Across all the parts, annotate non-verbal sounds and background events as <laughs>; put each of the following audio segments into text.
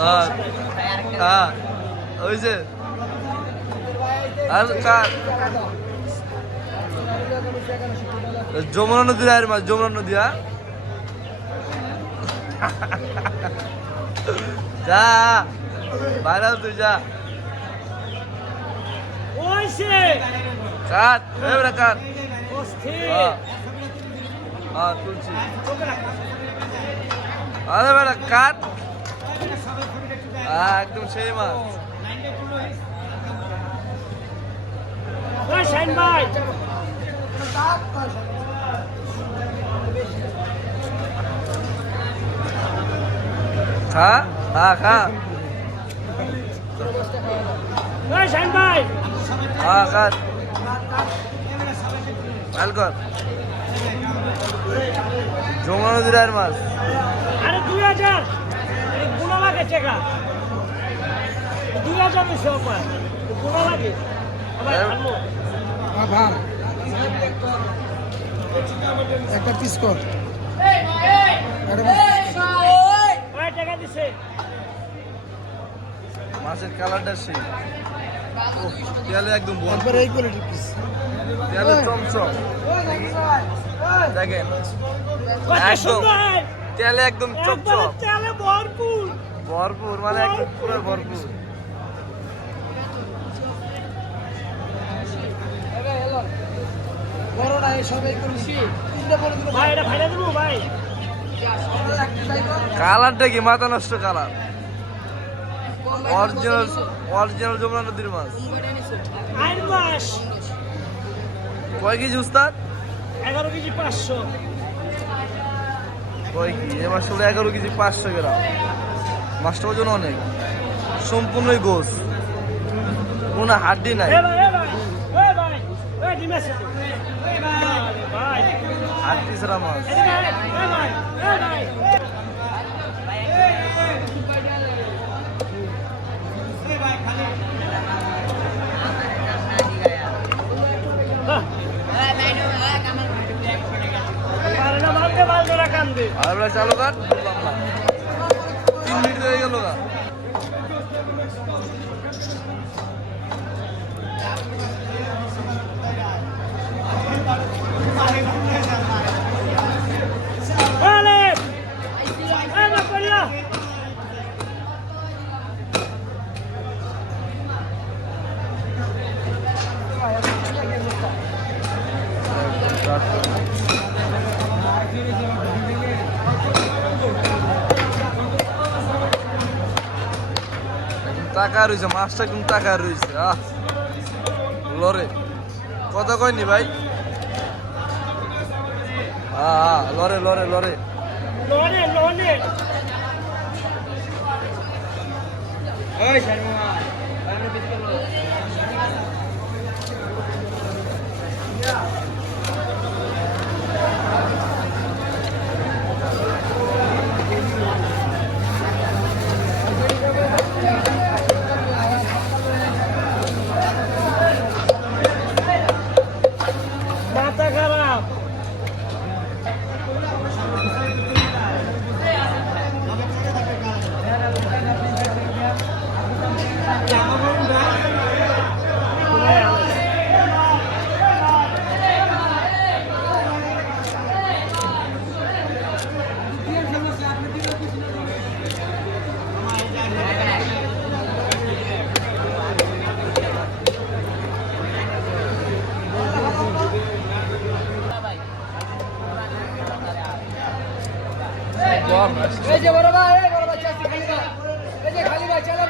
হ্যাঁ ওই যে। আর কার যমুনা নদী আর মাছ, যমুনা নদী হ্যাঁ <laughs> যা ভাইরাল তুই, যা। কাট এবারে কাট। হ্যাঁ তুলছি। আরে বেটা, কাট। একদম সেই মাছ ভাই। খা হ্যাঁ খা। ওই ভাই। হ্যাঁ কাট ভালো কর। যমুনা নদীর মাছ আরে দুই হাজার। লাগে টাকা দুই হাজার বেশি আমার লাগে। আবার হ্যাঁ। একটা পিস কর। মাছের কালারটা সেই। তেলে একদম একবার এই কোয়ালিটির পিস। তেলে চমচম। দেখেন। একদম। তেলে একদম চমচম। ভরপুর মানে একদম পুরো ভরপুর। কালারটা কি? মাথা নষ্ট কালার। অরিজিনাল অরিজিনাল যমুনা নদীর মাছ। কয় কেজি উস্তাদ? এগারো কেজি? পাঁচশো কয় কি এ মাছ এগারো কেজি পাঁচশো গ্রাম। মাছটা ওজন অনেক। সম্পূর্ণই গোস। কোনো হাড্ডি নাই। তো। আরে হাড্ডি ছাড়া মাছ। চালু কাট না তিন মিনিট হয়ে গেল গা Vale! টাকা রয়েছে মাছটা কিন্তু টাকা রয়েছে আহ লরে কত কয়নি ভাই? হ্যাঁ লরে লরে লরে। লরে ¡Lone, এই যে বড় ভাই বড় ভাই। খালি ভাই চলো।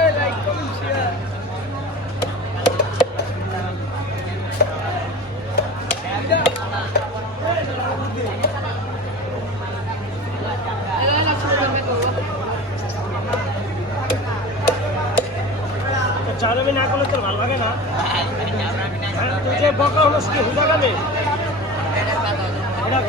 চারমি না করলে তোর ভালো লাগে না? হ্যাঁ, তুই যে বকা হলো শুধু হুদা গাবে? এটা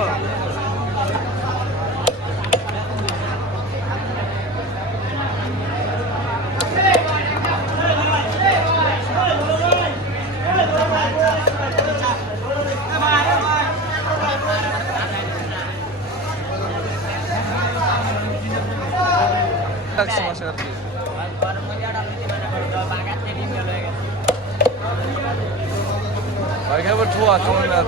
থাকছে মাসে আর কি ভাই খাবার ঠোয়া তোমার না